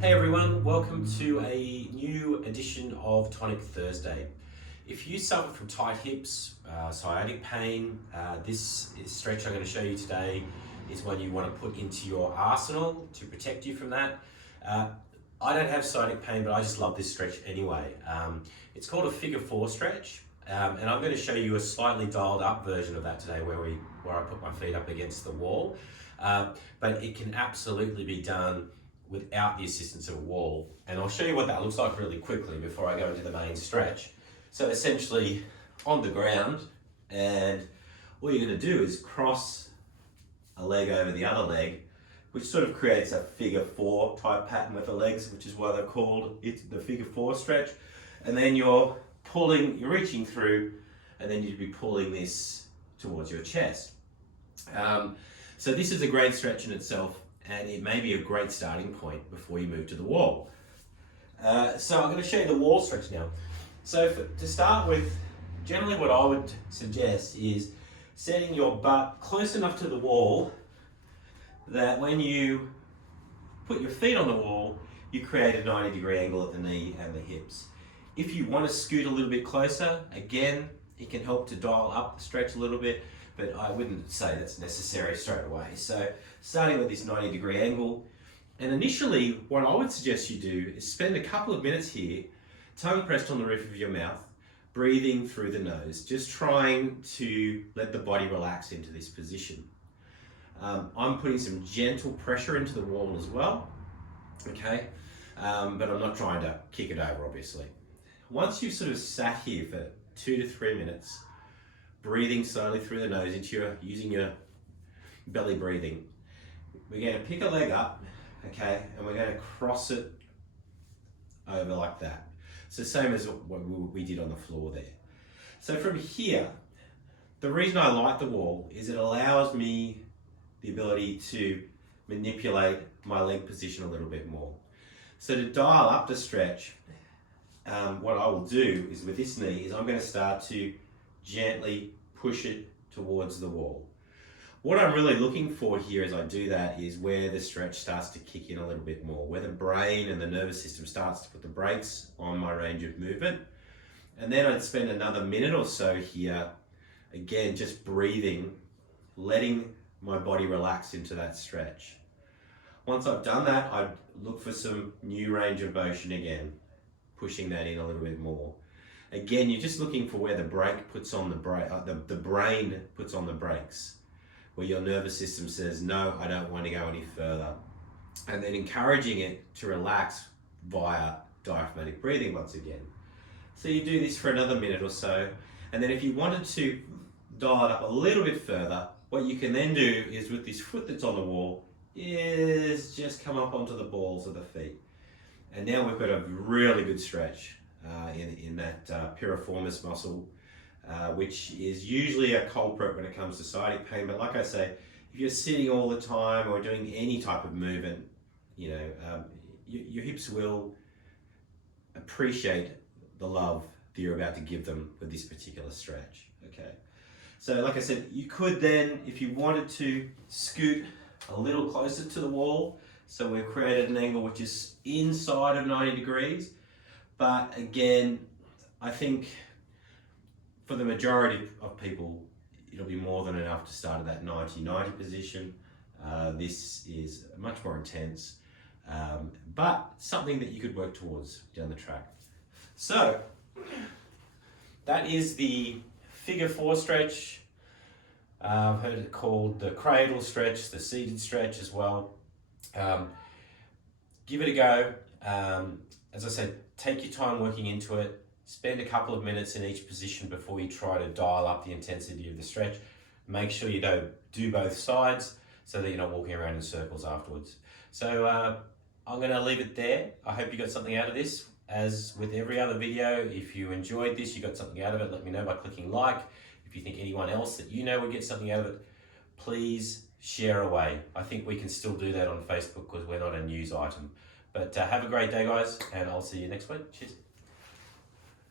Hey everyone, welcome to a new edition of Tonic Thursday. If you suffer from tight hips, sciatic pain, this stretch I'm going to show you today is one you want to put into your arsenal to protect you from that. I don't have sciatic pain, but I just love this stretch anyway. It's called a figure four stretch, and I'm going to show you a slightly dialed up version of that today where I put my feet up against the wall. But it can absolutely be done without the assistance of a wall. And I'll show you what that looks like really quickly before I go into the main stretch. So essentially on the ground, and all you're going to do is cross a leg over the other leg, which sort of creates a figure four type pattern with the legs, which is why they're called the figure four stretch. And then you're reaching through, and then you'd be pulling this towards your chest. So this is a great stretch in itself, and it may be a great starting point before you move to the wall. So I'm going to show you the wall stretch now. So to start with, generally what I would suggest is setting your butt close enough to the wall that when you put your feet on the wall, you create a 90-degree angle at the knee and the hips. If you want to scoot a little bit closer, again, it can help to dial up the stretch a little bit, but I wouldn't say that's necessary straight away. So starting with this 90-degree angle, and initially what I would suggest you do is spend a couple of minutes here, tongue pressed on the roof of your mouth, breathing through the nose, just trying to let the body relax into this position. I'm putting some gentle pressure into the wall as well, okay? But I'm not trying to kick it over, obviously. Once you've sort of sat here for 2 to 3 minutes, breathing slowly through the nose using your belly breathing, we're going to pick a leg up, okay, and we're going to cross it over like that. So same as what we did on the floor there. So from here, the reason I like the wall is it allows me the ability to manipulate my leg position a little bit more. So to dial up the stretch, what I will do is with this knee is I'm going to start to gently push it towards the wall. What I'm really looking for here as I do that is where the stretch starts to kick in a little bit more, where the brain and the nervous system starts to put the brakes on my range of movement. And then I'd spend another minute or so here, again, just breathing, letting my body relax into that stretch. Once I've done that, I'd look for some new range of motion again, pushing that in a little bit more. Again, you're just looking for where the brake puts on the brain puts on the brakes, where your nervous system says, no, I don't want to go any further. And then encouraging it to relax via diaphragmatic breathing once again. So you do this for another minute or so. And then if you wanted to dial it up a little bit further, what you can then do is with this foot that's on the wall, is just come up onto the balls of the feet. And now we've got a really good stretch in that piriformis muscle, which is usually a culprit when it comes to sciatic pain. But like I say, if you're sitting all the time or doing any type of movement, your hips will appreciate the love that you're about to give them with this particular stretch. Okay. So like I said, you could then, if you wanted to, scoot a little closer to the wall. So we've created an angle which is inside of 90 degrees. But again, I think for the majority of people, it'll be more than enough to start at that 90-90 position. This is much more intense, but something that you could work towards down the track. So that is the figure four stretch. I've heard it called the cradle stretch, the seated stretch as well. Give it a go. As I said, take your time working into it. Spend a couple of minutes in each position before you try to dial up the intensity of the stretch. Make sure you don't do both sides so that you're not walking around in circles afterwards. So I'm going to leave it there. I hope you got something out of this. As with every other video, if you enjoyed this, you got something out of it, let me know by clicking like. If you think anyone else that you know would get something out of it, please share away. I think we can still do that on Facebook because we're not a news item. But have a great day, guys, and I'll see you next week. Cheers.